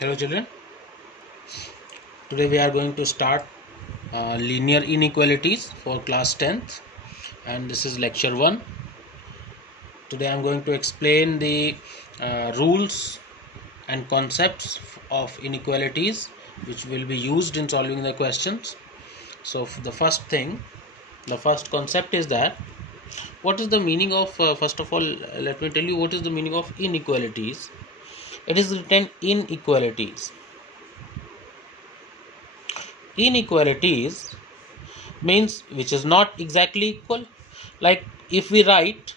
Hello children, today we are going to start linear inequalities for class 10th and this is lecture 1. Today I am going to explain the rules and concepts of inequalities which will be used in solving the questions. So the first concept is that what is the meaning of first of all let me tell you what is the meaning of inequalities. It is written inequalities. Inequalities means which is not exactly equal. Like if we write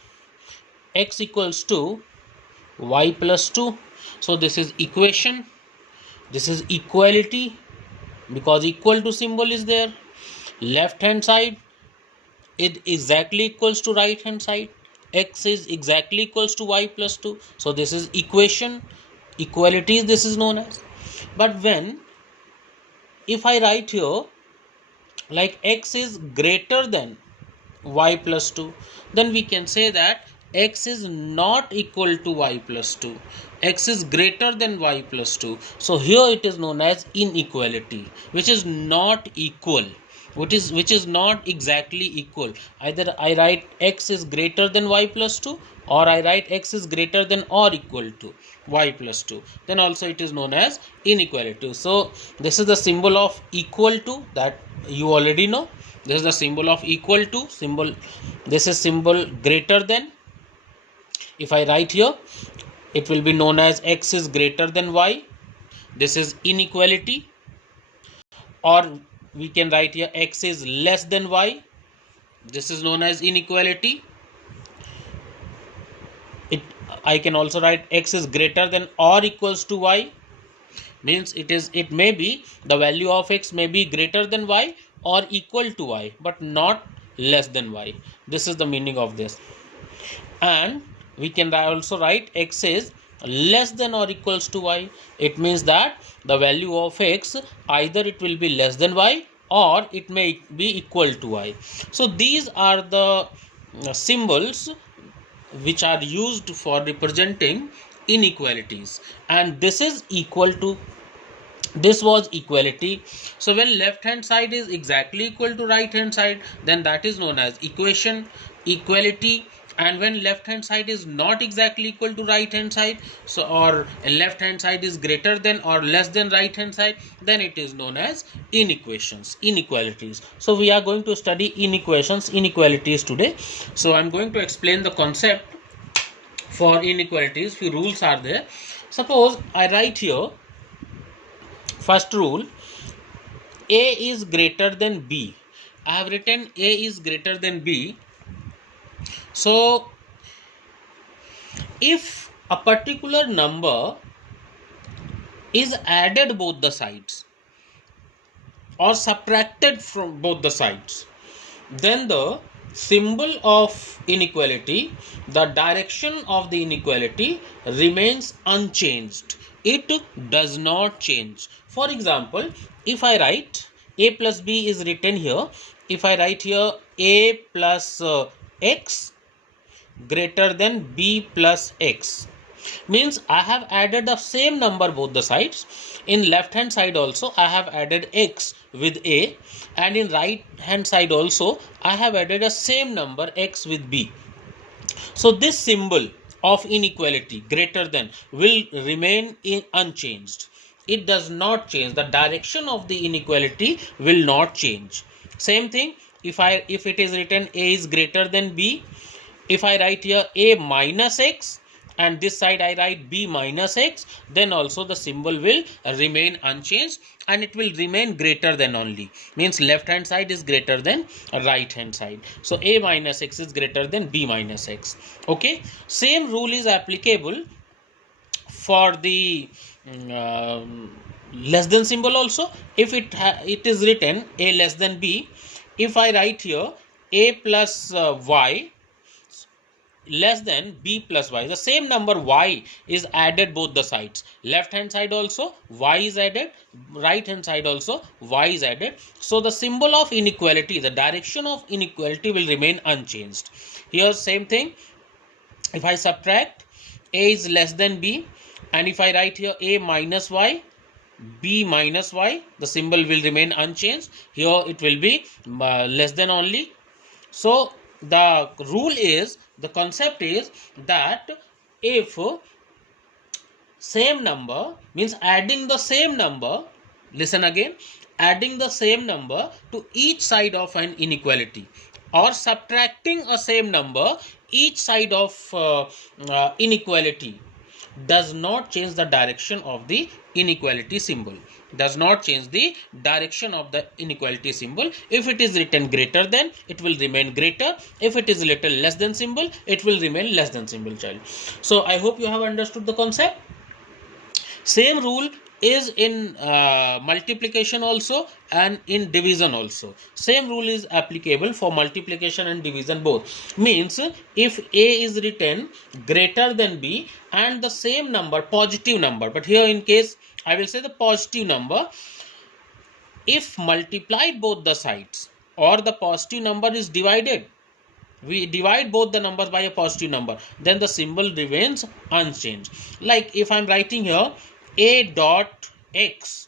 x equals to y plus 2, so this is equation, this is equality because equal to symbol is there. Left hand side it exactly equals to right hand side, x is exactly equals to y plus 2, so this is equation, equality this is known as. But when if I write here like x is greater than y plus 2, then we can say that x is not equal to y plus 2, x is greater than y plus 2. So here it is known as inequality, which is not equal, which is not exactly equal. Either I write x is greater than y plus 2 or I write x is greater than or equal to y plus 2, then also it is known as inequality. So this is the symbol of equal to that you already know. This is the symbol of equal to symbol. This is symbol greater than. If I write here, it will be known as x is greater than y. This is inequality. Or we can write here x is less than y. This is known as inequality. I can also write x is greater than or equals to y. Means it may be the value of x may be greater than y or equal to y, but not less than y. This is the meaning of this. And we can also write x is less than or equals to y. It means that the value of x either it will be less than y or it may be equal to y. So these are the symbols which are used for representing inequalities, and this is equal to, this was equality. So when left hand side is exactly equal to right hand side, then that is known as equation, equality. And when left hand side is not exactly equal to right hand side, so or left hand side is greater than or less than right hand side, then it is known as inequalities. So we are going to study inequalities today. So I'm going to explain the concept for inequalities. Few rules are there. Suppose I write here first rule, a is greater than b. I have written a is greater than b. So if a particular number is added both the sides or subtracted from both the sides, then the symbol of inequality, the direction of the inequality remains unchanged. It does not change. For example, if I write a plus b is written here, if I write here a plus x greater than b plus x, means I have added the same number both the sides. In left hand side also I have added x with a, and in right hand side also I have added a same number x with b. So this symbol of inequality greater than will remain unchanged. It does not change. The direction of the inequality will not change. Same thing if it is written a is greater than b, if I write here a minus x and this side I write b minus x, then also the symbol will remain unchanged and it will remain greater than only. Means left hand side is greater than right hand side. So a minus x is greater than b minus x. Okay. Same rule is applicable for the less than symbol also. If it is written a less than b, if I write here a plus y less than b plus y, the same number y is added both the sides. Left hand side also y is added, right hand side also y is added. So the symbol of inequality, the direction of inequality will remain unchanged. Here same thing, if I subtract a is less than b and if I write here a minus y, b minus y, the symbol will remain unchanged. Here it will be less than only. So the rule is, the concept is that if same number, means adding the same number, listen again, adding the same number to each side of an inequality, or subtracting a same number each side of inequality, does not change the direction of the inequality symbol, does not change the direction of the inequality symbol. If it is written greater than, it will remain greater. If it is little less than symbol, it will remain less than symbol, child. So I hope you have understood the concept. Same rule is in multiplication also and in division also. Same rule is applicable for multiplication and division both. Means if A is written greater than B and the same number, positive number, but here in case I will say the positive number, if multiplied both the sides or the positive number is divided, we divide both the numbers by a positive number, then the symbol remains unchanged. Like if I am writing here a dot x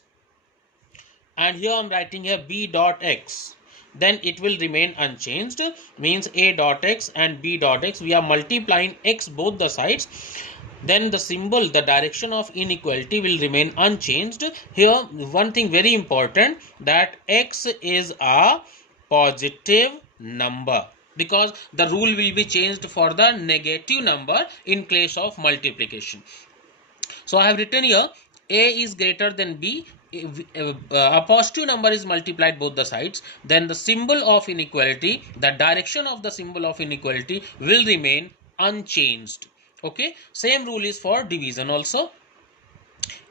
and here I am writing here b dot x, then it will remain unchanged. Means a dot x and b dot x, we are multiplying x both the sides, then the symbol, the direction of inequality will remain unchanged. Here one thing very important, that x is a positive number, because the rule will be changed for the negative number in case of multiplication. So I have written here a is greater than b, a positive number is multiplied both the sides, then the symbol of inequality, the direction of the symbol of inequality will remain unchanged. Okay, same rule is for division also.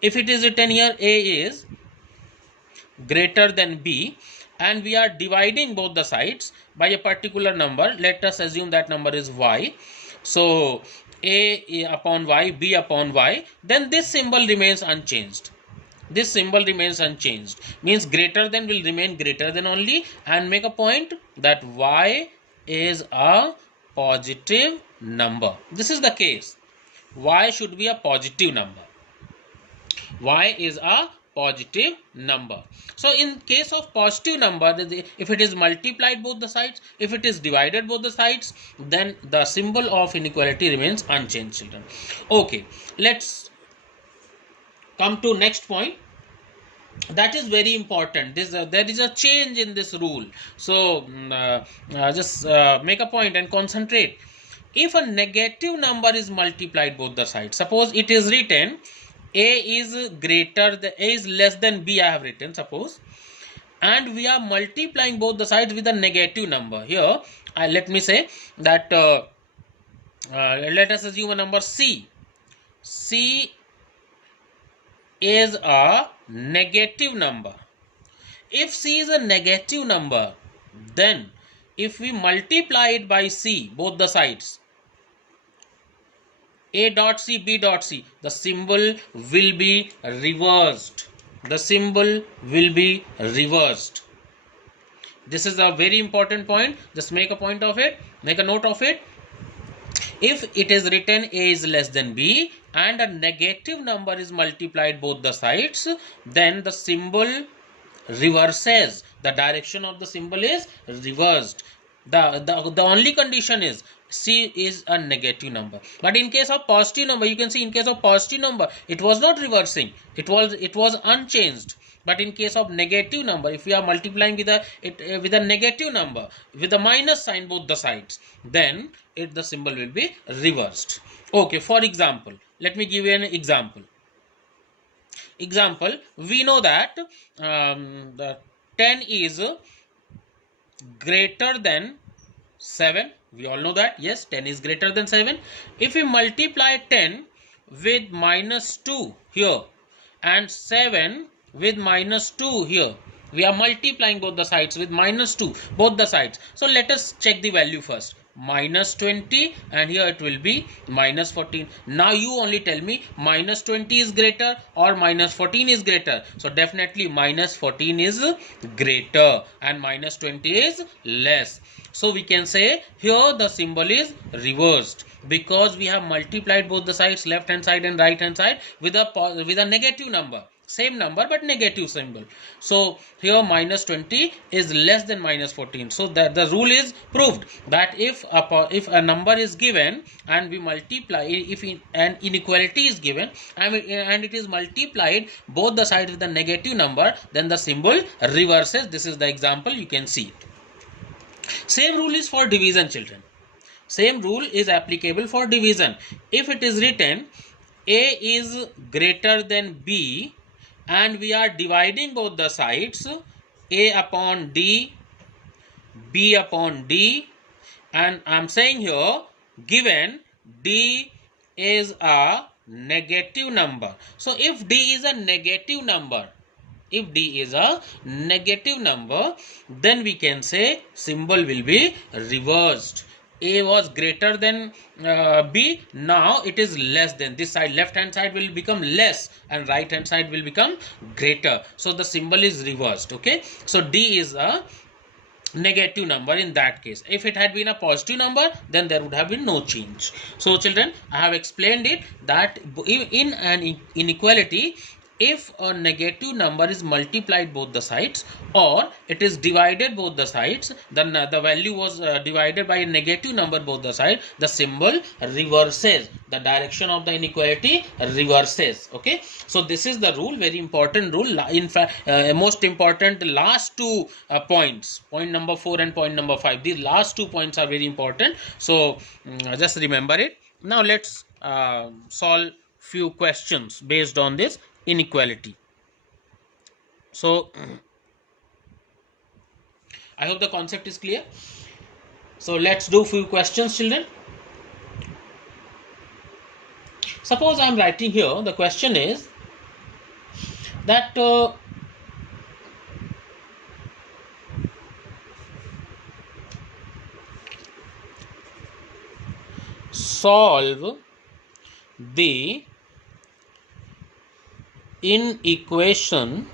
If it is written here a is greater than b and we are dividing both the sides by a particular number, let us assume that number is y. So a upon y, b upon y, then this symbol remains unchanged. This symbol remains unchanged, means greater than will remain greater than only, and make a point that y is a positive number. This is the case. Y should be a positive number. Y is a positive number. So in case of positive number, if it is multiplied both the sides, if it is divided both the sides, then the symbol of inequality remains unchanged, children. Okay, let's come to next point. That is very important. There is a change in this rule. So just make a point and concentrate. If a negative number is multiplied both the sides, suppose it is written a is greater than, a is less than b, I have written suppose, and we are multiplying both the sides with a negative number. Here let me say that let us assume a number c. C is a negative number. If c is a negative number, then if we multiply it by c both the sides, a dot c, b dot c, the symbol will be reversed. The symbol will be reversed. This is a very important point. Just make a point of it. Make a note of it. If it is written a is less than b and a negative number is multiplied both the sides, then the symbol reverses. The direction of the symbol is reversed. The only condition is c is a negative number. But in case of positive number, you can see in case of positive number, it was not reversing. It was unchanged. But in case of negative number, if we are multiplying with a negative number with a minus sign both the sides, then the symbol will be reversed. Okay, for example, let me give you an example. Example, we know that the 10 is greater than 7. We all know that, yes, 10 is greater than 7. If we multiply 10 with minus 2 here and 7 with minus 2 here, we are multiplying both the sides with minus 2, both the sides. So let us check the value first. Minus 20 and here it will be minus 14. Now you only tell me minus 20 is greater or minus 14 is greater. So definitely minus 14 is greater and minus 20 is less. So we can say here the symbol is reversed because we have multiplied both the sides, left hand side and right hand side, with a negative number. same number but negative symbol. So here minus 20 is less than minus 14. So that the rule is proved that if a number is given and we multiply, if an inequality is given and it is multiplied both the sides with the negative number, then the symbol reverses. This is the example, you can see it. Same rule is for division, children. Same rule is applicable for division. If it is written A is greater than B and we are dividing both the sides, A upon D, B upon D, and I am saying here given D is a negative number. So if D is a negative number, then we can say symbol will be reversed. A was greater than B, now it is less than. This side, left hand side, will become less and right hand side will become greater. So the symbol is reversed. Okay, so D is a negative number in that case. If it had been a positive number, then there would have been no change. So children, I have explained it that in an inequality, if a negative number is multiplied both the sides or it is divided both the sides, then the value was divided by a negative number both the sides, the symbol reverses. The direction of the inequality reverses. Okay, so this is the rule, very important rule. In fact, most important last two points, point number 4 and point number 5, these last 2 points are very important. So just remember it. Now let's solve few questions based on this inequality. So I hope the concept is clear. So let's do few questions, children. Suppose I am writing here, the question is that solve the inequation.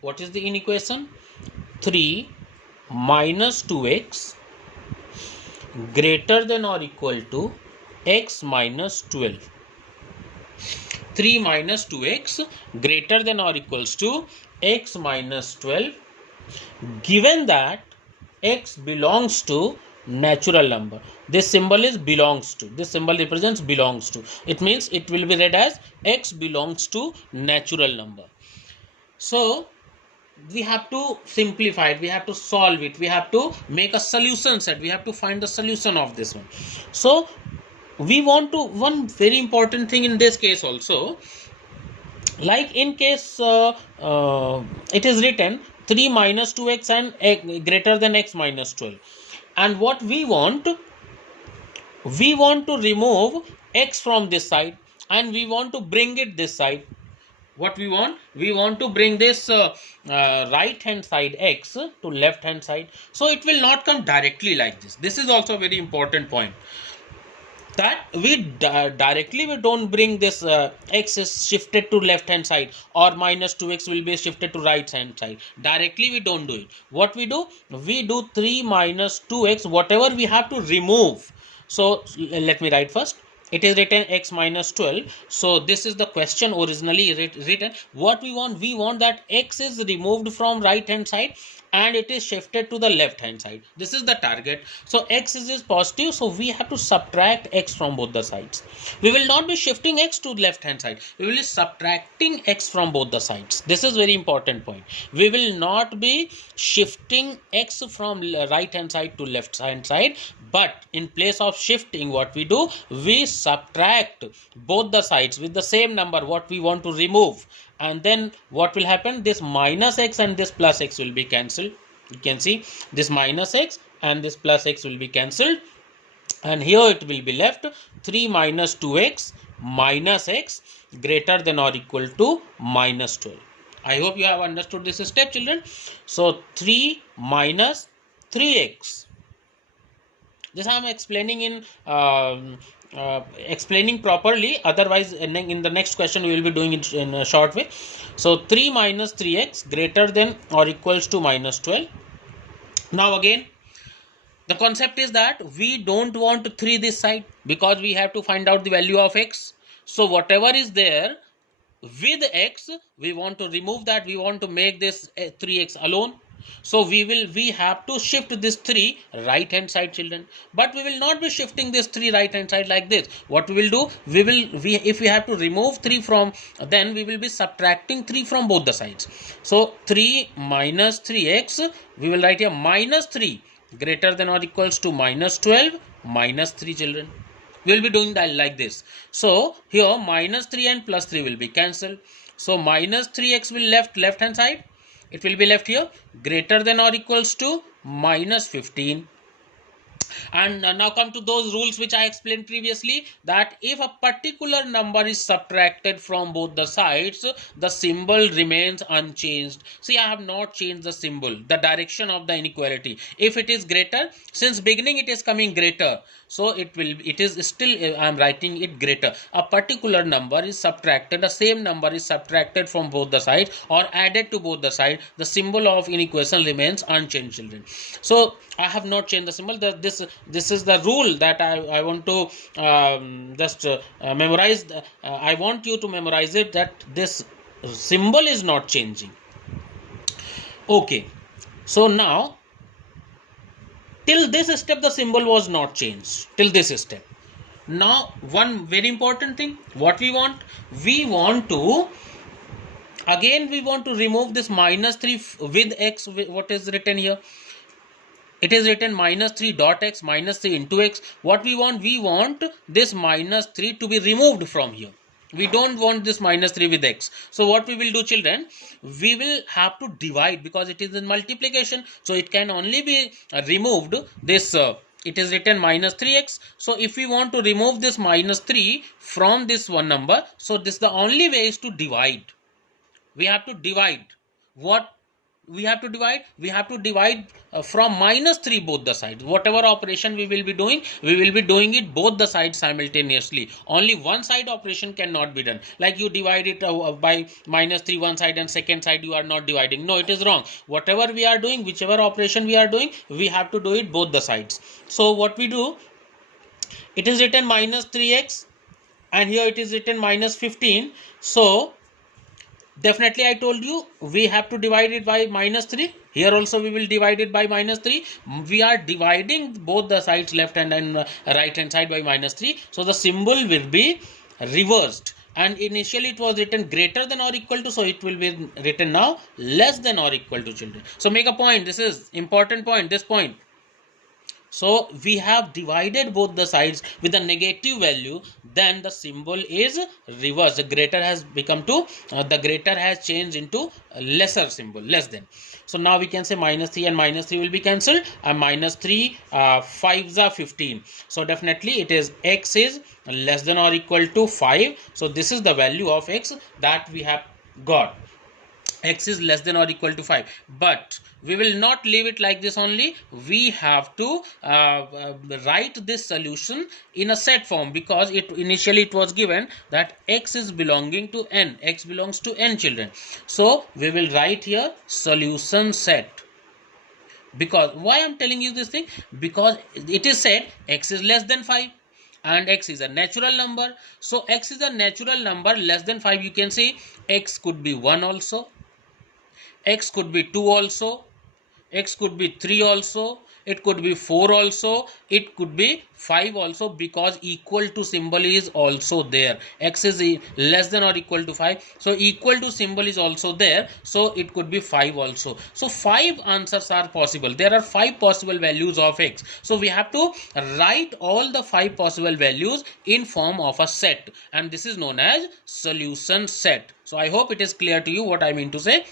What is the inequation? 3 minus 2x greater than or equal to x minus 12. 3 minus 2x greater than or equals to x minus 12, given that x belongs to natural number. This symbol is belongs to. This symbol represents belongs to. It means it will be read as x belongs to natural number. So we have to simplify it, we have to solve it, we have to make a solution set, we have to find the solution of this one. So we want to, one very important thing in this case also, like in case it is written 3 minus 2x and greater than x minus 12, and what we want to remove x from this side and we want to bring it this side. What we want to bring this right hand side x to left hand side. So it will not come directly like this. This is also a very important point, that we directly we don't bring this x is shifted to left hand side or minus 2x will be shifted to right hand side. Directly we don't do it. What we do 3 minus 2x, whatever we have to remove. So let me write first. It is written x minus 12. So this is the question originally written. What we want that x is removed from right hand side and it is shifted to the left hand side. This is the target. So x is positive, so we have to subtract x from both the sides. We will not be shifting x to left hand side, we will be subtracting x from both the sides. This is very important point. We will not be shifting x from right hand side to left hand side, but in place of shifting, what we do, we subtract both the sides with the same number what we want to remove, and then what will happen, this minus x and this plus x will be cancelled. You can see this minus x and this plus x will be cancelled, and here it will be left 3 minus 2x minus x greater than or equal to minus 12. I hope you have understood this step, children. So 3 minus 3x. This I am explaining in explaining properly, otherwise in the next question we will be doing it in a short way. So 3 minus 3x greater than or equals to minus 12. Now again, the concept is that we don't want 3 this side because we have to find out the value of x. So whatever is there with x, we want to remove that, we want to make this 3x alone. So we have to shift this 3 right hand side, children, but we will not be shifting this 3 right hand side like this. What we will do, if we have to remove 3 from, then we will be subtracting 3 from both the sides. So 3 minus 3x, we will write here minus 3 greater than or equals to minus 12 minus 3, children. We will be doing that like this. So here minus 3 and plus 3 will be cancelled. So minus 3x will left hand side. It will be left here greater than or equals to minus 15. And now come to those rules which I explained previously, that if a particular number is subtracted from both the sides, the symbol remains unchanged. See, I have not changed the symbol, the direction of the inequality. If it is greater, since beginning it is coming greater, so it is still, I am writing it greater. A particular number is subtracted, the same number is subtracted from both the sides or added to both the sides, the symbol of inequation remains unchanged, children. So I have not changed the symbol. This is the rule that I want to just memorize. I want you to memorize it, that this symbol is not changing. Okay, so now till this step the symbol was not changed, till this step. Now one very important thing, what we want to again remove this minus 3 with x. What is written here? It is written minus 3 dot x, minus 3 into x. What we want this minus 3 to be removed from here. We don't want this minus 3 with x. So what we will do, children, we will have to divide, because it is in multiplication. So it can only be removed. This it is written minus 3x. So if we want to remove this minus 3 from this one number, so this the only way is to divide. We have to divide. What we have to divide? We have to divide from minus 3 both the sides. Whatever operation we will be doing it both the sides simultaneously. Only one side operation cannot be done. Like you divide it by minus 3 one side and second side you are not dividing. No, it is wrong. Whatever we are doing, whichever operation we are doing, we have to do it both the sides. So what we do, it is written minus 3x and here it is written minus 15. So definitely I told you we have to divide it by minus 3. Here also we will divide it by minus 3. We are dividing both the sides, left hand and right hand side, by minus 3. So the symbol will be reversed. And initially it was written greater than or equal to, so it will be written now less than or equal to, children. So make a point. This is important point, this point. So we have divided both the sides with a negative value, then the symbol is reversed. The greater has become to, the greater has changed into a lesser symbol, less than. So now we can say minus 3 and minus 3 will be cancelled, and minus 3 5s are 15. So definitely it is x is less than or equal to 5. So this is the value of x that we have got. X is less than or equal to 5. But we will not leave it like this only. We have to write this solution in a set form, because initially it was given that x is belonging to n. X belongs to n, children. So we will write here solution set. Because why I am telling you this thing? Because it is said x is less than 5. And x is a natural number. So x is a natural number less than 5. You can say x could be 1 also. X could be 2 also, x could be 3 also, it could be 4 also, it could be 5 also, because equal to symbol is also there. X is less than or equal to 5, so equal to symbol is also there, so it could be 5 also. So 5 answers are possible. There are 5 possible values of x. So we have to write all the 5 possible values in form of a set, and this is known as solution set. So I hope it is clear to you what I mean to say.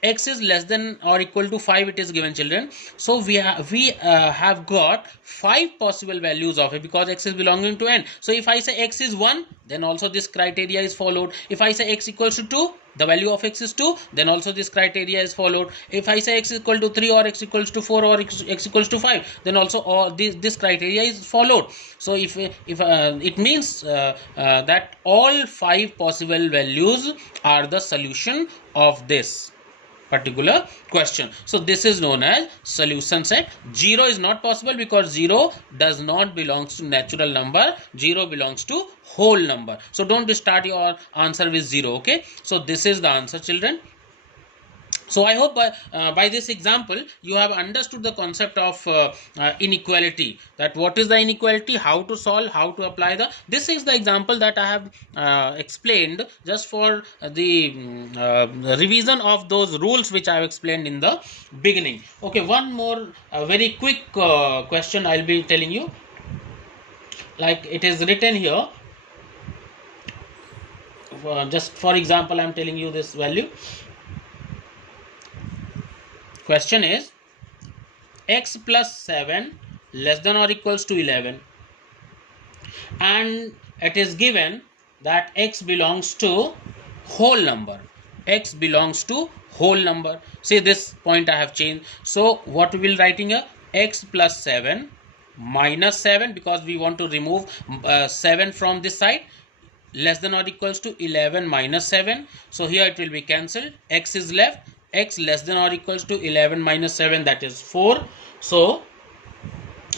X is less than or equal to 5, it is given, children. So we have got 5 possible values of it, because x is belonging to n. So if I say x is 1, then also this criteria is followed. If I say x equals to 2, the value of x is 2, then also this criteria is followed. If I say x is equal to 3 or x equals to 4 or x equals to 5, then also all this criteria is followed. So if it means that all 5 possible values are the solution of this. particular question. So this is known as solution set. 0 is not possible because 0 does not belongs to natural number. 0 belongs to whole number. So don't start your answer with 0. Okay, so this is the answer, children. So I hope by this example you have understood the concept of inequality, that what is the inequality, how to solve, how to apply the. This is the example that I have explained just for the revision of those rules which I have explained in the beginning. Okay, one more very quick question I'll be telling you. Like it is written here. Just for example, I'm telling you this value. Question is x plus 7 less than or equals to 11, and it is given that x belongs to whole number. X belongs to whole number. See, this point I have changed. So what we will writing here, x plus 7 minus 7, because we want to remove 7 from this side, less than or equals to 11 minus 7. So here it will be cancelled. X is left. X less than or equals to 11 minus 7, that is 4. So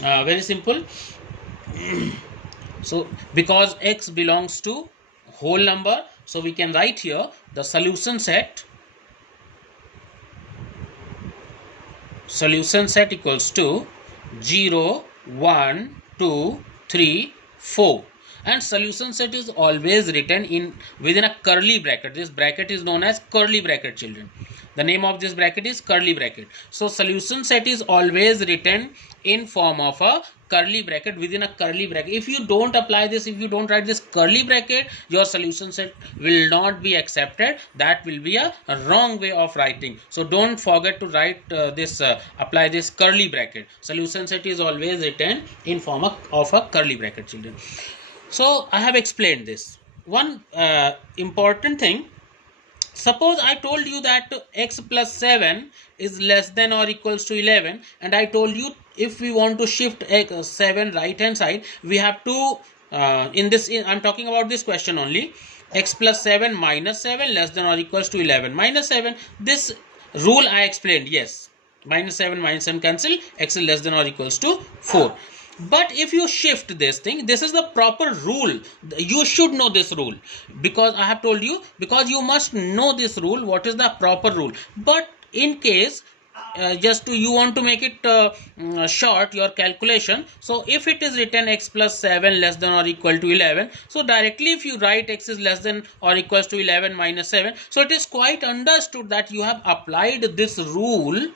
very simple. So because x belongs to whole number, so we can write here the solution set equals to 0, 1, 2, 3, 4. And solution set is always written in within a curly bracket. This bracket is known as curly bracket, children. The name of this bracket is curly bracket. So solution set is always written in form of a curly bracket, within a curly bracket. If you don't apply this, if you don't write this curly bracket, your solution set will not be accepted. That will be a wrong way of writing. So don't forget to write apply this curly bracket. Solution set is always written in form of a curly bracket, children. So I have explained this. One important thing, suppose I told you that x plus 7 is less than or equals to 11, and I told you if we want to shift x 7 right hand side, we have to I'm talking about this question only, x plus 7 minus 7 less than or equals to 11 minus 7. This rule I explained. Yes, minus 7 cancel, x is less than or equals to 4. But if you shift this thing, this is the proper rule. You should know this rule, because I have told you, because you must know this rule, what is the proper rule. But in case you want to make it short, your calculation, so if it is written x plus 7 less than or equal to 11, so directly if you write x is less than or equals to 11 minus 7, so it is quite understood that you have applied this rule.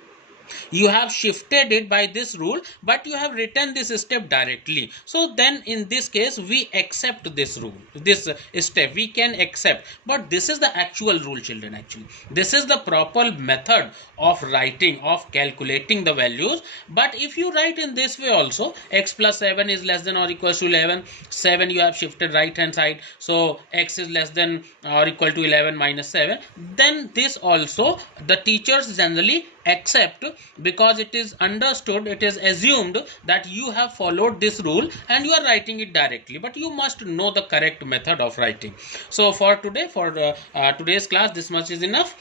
You have shifted it by this rule, but you have written this step directly. So then in this case we accept this rule, this step we can accept. But this is the actual rule, children. Actually this is the proper method of writing, of calculating the values. But if you write in this way also, x plus 7 is less than or equals to 11, 7 you have shifted right hand side, so x is less than or equal to 11 minus 7, then this also the teachers generally accept, because it is understood, it is assumed that you have followed this rule and you are writing it directly. But you must know the correct method of writing. So for today, for today's class, this much is enough.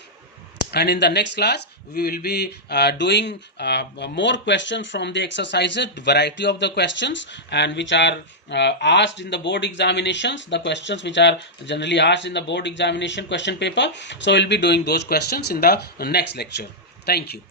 And in the next class we will be doing more questions from the exercises, variety of the questions, and which are asked in the board examinations, the questions which are generally asked in the board examination question paper. So we'll be doing those questions in the next lecture. Thank you.